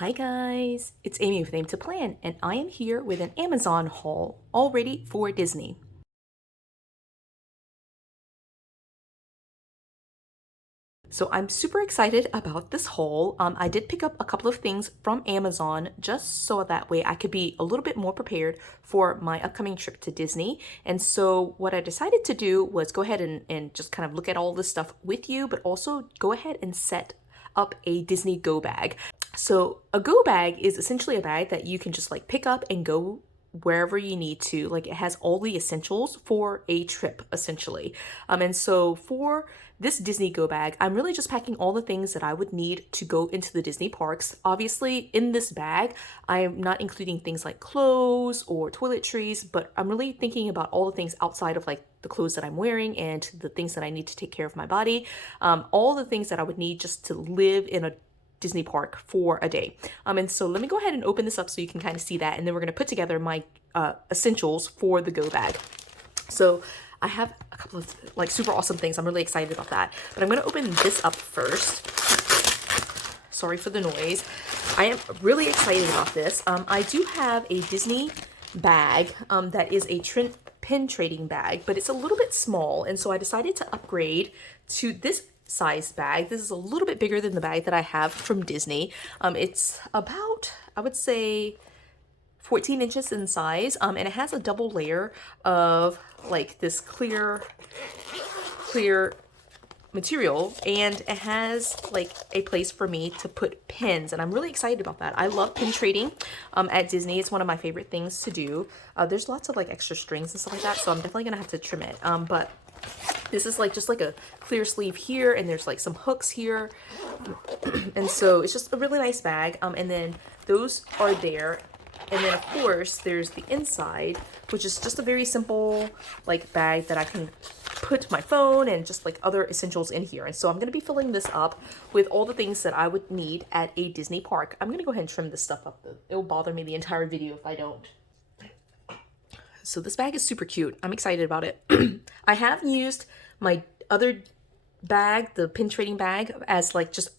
Hi guys, it's Amy with Aim to Plan, and I am here with an Amazon haul all ready for Disney. So I'm super excited about this haul. I did pick up a couple of things from Amazon just so that way I could be a little bit more prepared for my upcoming trip to Disney. And so what I decided to do was go ahead and just kind of look at all this stuff with you, but also go ahead and set up a Disney go bag. So a go bag is essentially a bag that you can just like pick up and go wherever you need to. Like it has all the essentials for a trip essentially. And so for this Disney go bag, I'm really just packing all the things that I would need to go into the Disney parks. Obviously in this bag, I am not including things like clothes or toiletries, but I'm really thinking about all the things outside of like the clothes that I'm wearing and the things that I need to take care of my body. All the things that I would need just to live in a Disney park for a day. And so let me go ahead and open this up so you can kind of see that, and then we're going to put together my essentials for the go bag. So I have a couple of like super awesome things. I'm really excited about that, but I'm going to open this up first. Sorry for the noise. I am really excited about this. I do have a Disney bag that is a pin trading bag, but it's a little bit small, and so I decided to upgrade to this size bag. This is a little bit bigger than the bag that I have from Disney. It's about, I would say, 14 inches in size, and it has a double layer of like this clear material, and it has like a place for me to put pins, and I'm really excited about that. I love pin trading at Disney. It's one of my favorite things to do. There's lots of like extra strings and stuff like that, so I'm definitely gonna have to trim it, but this is like just like a clear sleeve here, and there's like some hooks here, and so it's just a really nice bag. And then those are there, and then of course there's the inside, which is just a very simple like bag that I can put my phone and just like other essentials in here. And so I'm going to be filling this up with all the things that I would need at a Disney park. I'm going to go ahead and trim this stuff up. It'll bother me the entire video if I don't. So this bag is super cute. I'm excited about it. I have used my other bag, the pin trading bag, as like just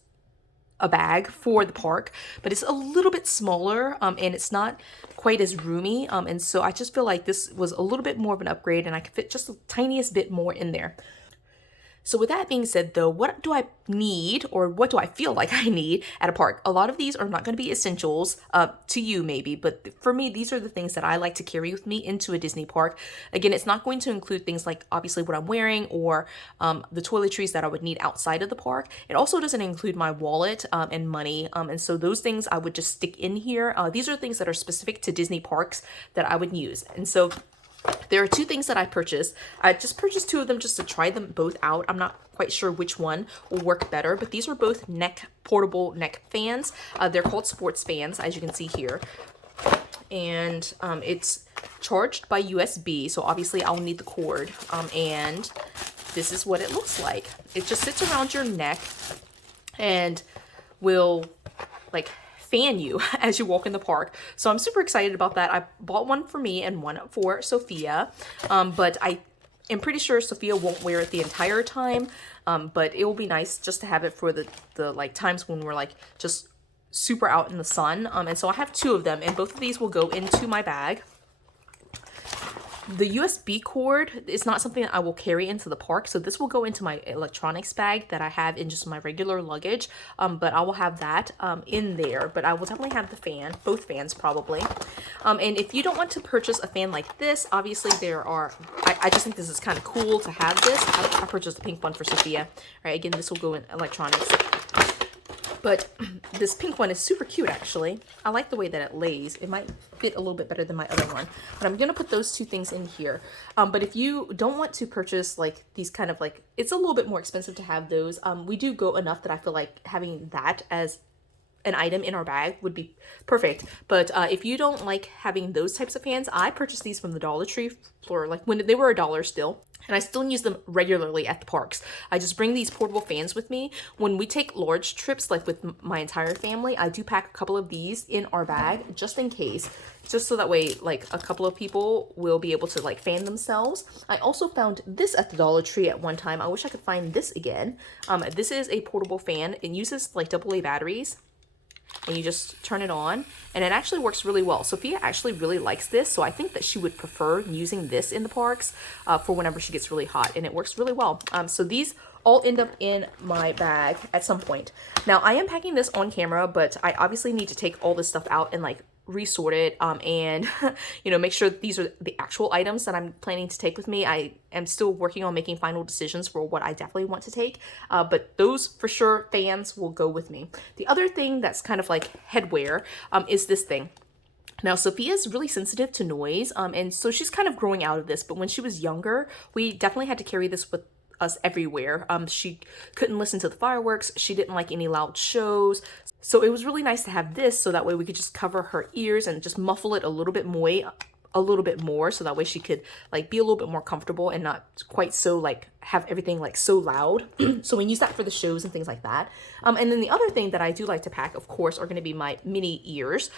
a bag for the park, but it's a little bit smaller, and it's not quite as roomy, and so I just feel like this was a little bit more of an upgrade, and I could fit just the tiniest bit more in there. So with that being said though, what do I need, or what do I feel like I need at a park? A lot of these are not going to be essentials to you maybe, but for me, these are the things that I like to carry with me into a Disney park. Again, it's not going to include things like obviously what I'm wearing or the toiletries that I would need outside of the park. It also doesn't include my wallet and money, and so those things I would just stick in here. These are things that are specific to Disney parks that I would use. And so there are two things that I purchased. I just purchased two of them just to try them both out. I'm not quite sure which one will work better, but these are both portable neck fans. They're called sports fans, as you can see here. And it's charged by USB, so obviously I'll need the cord. And this is what it looks like. It just sits around your neck and will like fan you as you walk in the park. So I'm super excited about that. I bought one for me and one for Sophia, but I am pretty sure Sophia won't wear it the entire time, but it will be nice just to have it for the like times when we're like just super out in the sun. And so I have two of them, and both of these will go into my bag. The USB cord is not something that I will carry into the park, so this will go into my electronics bag that I have in just my regular luggage, but I will have that in there, but I will definitely have the fan, both fans probably. And if you don't want to purchase a fan like this, obviously there are, I just think this is kind of cool to have this. I purchased the pink one for Sophia. Right, again, this will go in electronics. But this pink one is super cute, actually. I like the way that it lays. It might fit a little bit better than my other one. But I'm going to put those two things in here. But if you don't want to purchase like these kind of like, it's a little bit more expensive to have those. We do go enough that I feel like having that as an item in our bag would be perfect. But if you don't like having those types of fans, I purchased these from the Dollar Tree for like when they were $1 still. And I still use them regularly at the parks. I just bring these portable fans with me. When we take large trips, like with my entire family, I do pack a couple of these in our bag just in case. Just so that way, like a couple of people will be able to like fan themselves. I also found this at the Dollar Tree at one time. I wish I could find this again. This is a portable fan. It uses like AA batteries. and you just turn it on, and it actually works really well. Sophia actually really likes this, so I think that she would prefer using this in the parks for whenever she gets really hot, and it works really well. So these all end up in my bag at some point. Now I am packing this on camera, but I obviously need to take all this stuff out and like resort it and you know, make sure that these are the actual items that I'm planning to take with me. I am still working on making final decisions for what I definitely want to take, but those for sure fans will go with me. The other thing that's kind of like headwear is this thing. Now, Sophia's really sensitive to noise, and so she's kind of growing out of this, but when she was younger, we definitely had to carry this with us everywhere. She couldn't listen to the fireworks. She didn't like any loud shows. So it was really nice to have this so that way we could just cover her ears and just muffle it a little bit more, so that way she could like be a little bit more comfortable and not quite so like have everything like so loud. So we use that for the shows and things like that. And then the other thing that I do like to pack, of course, are going to be my Minnie ears.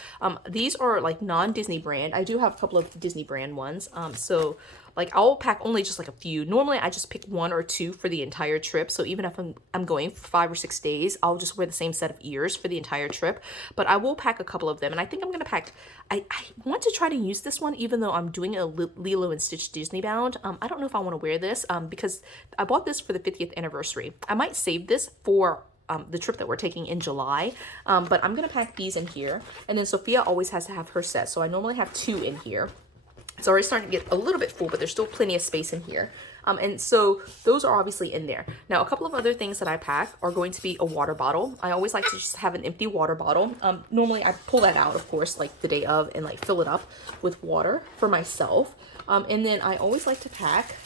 These are like non-Disney brand. I do have a couple of Disney brand ones. So like I'll pack only just like a few. Normally I just pick 1 or 2 for the entire trip. So even if I'm going for 5 or 6 days, I'll just wear the same set of ears for the entire trip. But I will pack a couple of them. And I think I'm going to pack, I want to try to use this one even though I'm doing a Lilo and Stitch Disney bound. I don't know if I want to wear this because I bought this for the 50th anniversary. I might save this for the trip that we're taking in July, but I'm going to pack these in here. And then Sophia always has to have her set. So I normally have 2 in here. It's already starting to get a little bit full, but there's still plenty of space in here. And so those are obviously in there. Now, a couple of other things that I pack are going to be a water bottle. I always like to just have an empty water bottle. Normally I pull that out, of course, like the day of and like fill it up with water for myself. And then I always like to pack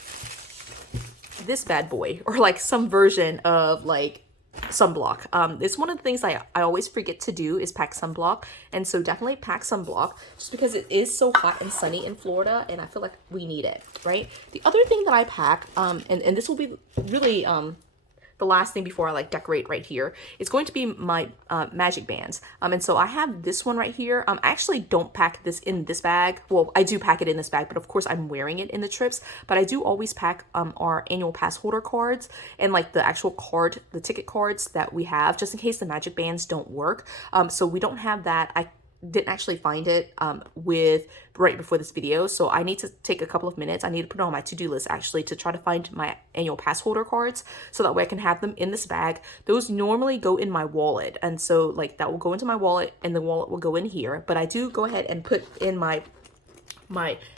this bad boy, or like some version of like sunblock. It's one of the things I always forget to do is pack sunblock, and so definitely pack sunblock just because it is so hot and sunny in Florida, and I feel like we need it, right? The other thing that I pack, and this will be really the last thing before I like decorate right here, is going to be my magic bands. And so I have this one right here. I actually don't pack this in this bag. Well, I do pack it in this bag, but of course I'm wearing it in the trips. But I do always pack our annual pass holder cards and like the actual card, the ticket cards that we have, just in case the magic bands don't work. So we don't have that. I didn't actually find it right before this video, so I need to take a couple of minutes. I need to put it on my to-do list actually to try to find my annual pass holder cards so that way I can have them in this bag. Those normally go in my wallet, and so like that will go into my wallet and the wallet will go in here, but I do go ahead and put in my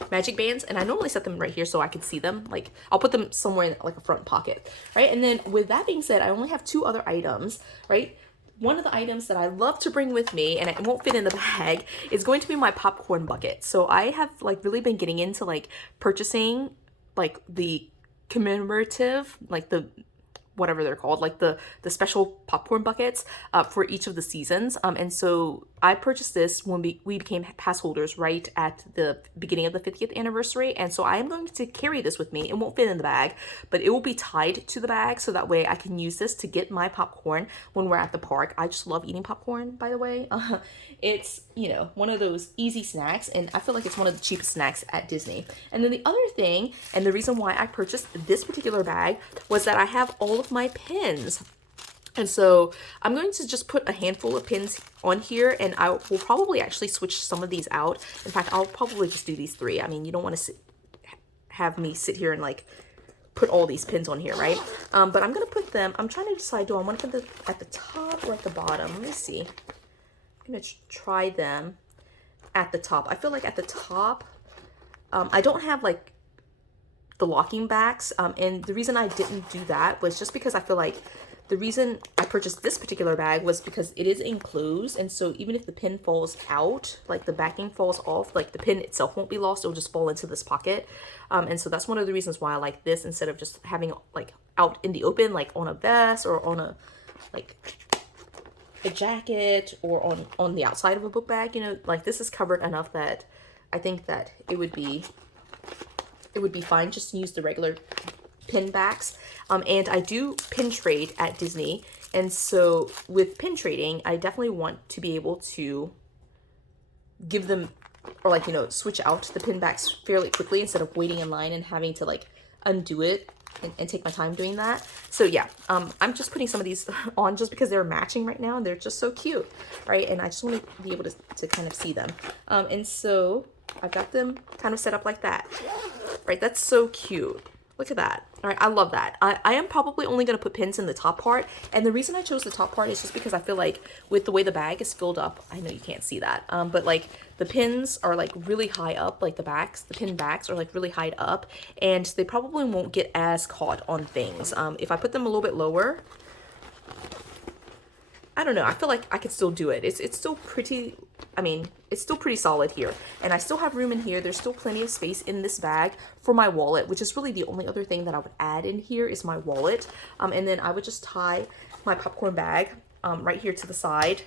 magic bands, and I normally set them right here so I can see them. Like I'll put them somewhere in like a front pocket, right? And then with that being said, I only have 2 other items, right? One of the items that I love to bring with me, and it won't fit in the bag, is going to be my popcorn bucket. So I have like really been getting into like purchasing like the commemorative, like the whatever they're called, like the special popcorn buckets for each of the seasons. And so I purchased this when we became pass holders right at the beginning of the 50th anniversary. And so I am going to carry this with me. It won't fit in the bag, but it will be tied to the bag so that way I can use this to get my popcorn when we're at the park. I just love eating popcorn, by the way. It's, you know, one of those easy snacks, and I feel like it's one of the cheapest snacks at Disney. And then the other thing, and the reason why I purchased this particular bag, was that I have all of my pins. And so I'm going to just put a handful of pins on here, and I will probably actually switch some of these out. In fact, I'll probably just do these 3. I mean, you don't want to have me sit here and like put all these pins on here, right? But I'm going to put them, I'm trying to decide, do I want to put them at the top or at the bottom? Let me see. I'm going to try them at the top. I feel like at the top, I don't have like the locking backs. And the reason I didn't do that was just because I feel like the reason I purchased this particular bag was because it is enclosed. And so even if the pin falls out, like the backing falls off, like the pin itself won't be lost. It'll just fall into this pocket. And so that's one of the reasons why I like this instead of just having like out in the open, like on a vest or on a like a jacket or on the outside of a book bag. You know, like this is covered enough that I think that it would be fine just to use the regular pin backs. And I do pin trade at Disney, and so with pin trading I definitely want to be able to give them, or like, you know, switch out the pin backs fairly quickly instead of waiting in line and having to like undo it and take my time doing that. So yeah, I'm just putting some of these on just because they're matching right now and they're just so cute, right? And I just want to be able to kind of see them. And so I've got them kind of set up like that, right? That's so cute. Look at that. All right, I love that. I am probably only going to put pins in the top part. And the reason I chose the top part is just because I feel like with the way the bag is filled up, I know you can't see that, but like the pins are like really high up, like the pin backs are like really high up, and they probably won't get as caught on things. If I put them a little bit lower, I don't know, I feel like I could still do it. It's still pretty, I mean, it's still pretty solid here. And I still have room in here. There's still plenty of space in this bag for my wallet, which is really the only other thing that I would add in here is my wallet. And then I would just tie my popcorn bag right here to the side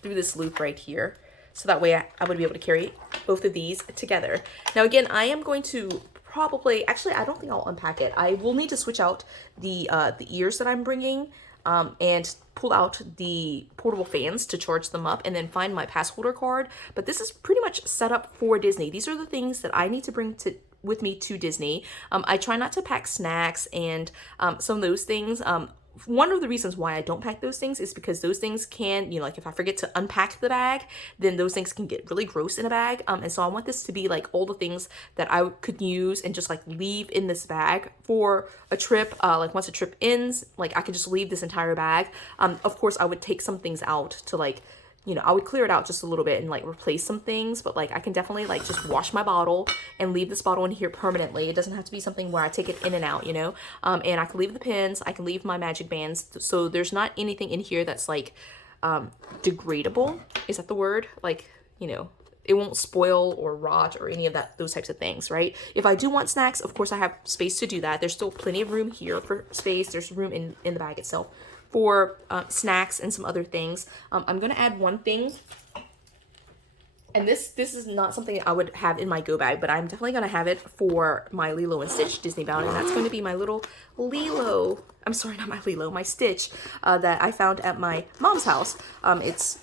through this loop right here. So that way I would be able to carry both of these together. Now again, I am going to probably, actually I don't think I'll unpack it. I will need to switch out the ears that I'm bringing. And pull out the portable fans to charge them up, and then find my pass holder card. But this is pretty much set up for Disney. These are the things that I need to bring with me to Disney. I try not to pack snacks and some of those things. One of the reasons why I don't pack those things is because those things can, you know, like if I forget to unpack the bag, then those things can get really gross in a bag. And so I want this to be like all the things that I could use and just like leave in this bag for a trip. Like once a trip ends, like I could just leave this entire bag. Of course, I would take some things out to like, you know, I would clear it out just a little bit and like replace some things, but like I can definitely like just wash my bottle and leave this bottle in here permanently. It doesn't have to be something where I take it in and out, you know, and I can leave the pins, I can leave my magic bands. So there's not anything in here that's like degradable. Is that the word? Like, you know, it won't spoil or rot or any of those types of things, right? If I do want snacks, of course I have space to do that. There's still plenty of room here for space. There's room in the bag itself for snacks and some other things. I'm gonna add one thing, and this is not something I would have in my go bag, but I'm definitely gonna have it for my Lilo and Stitch Disney Bound, and that's going to be my little Lilo, I'm sorry, not my Lilo, my Stitch that I found at my mom's house. It's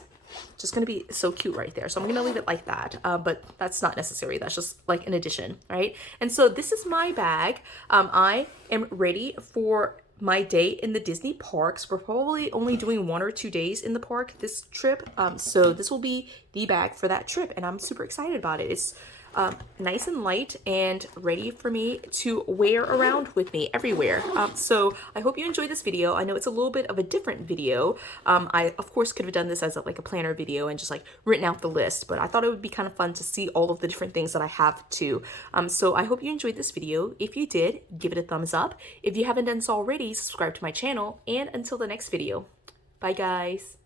just gonna be so cute right there, so I'm gonna leave it like that, but that's not necessary. That's just like an addition, right? And so this is my bag. I am ready for my day in the Disney parks. We're probably only doing 1 or 2 days in the park this trip, so this will be the bag for that trip, and I'm super excited about it. It's nice and light and ready for me to wear around with me everywhere. So I hope you enjoyed this video. I know it's a little bit of a different video. I of course could have done this as like a planner video and just like written out the list, but I thought it would be kind of fun to see all of the different things that I have too. So I hope you enjoyed this video. If you did, give it a thumbs up. If you haven't done so already, subscribe to my channel, and until the next video, bye guys.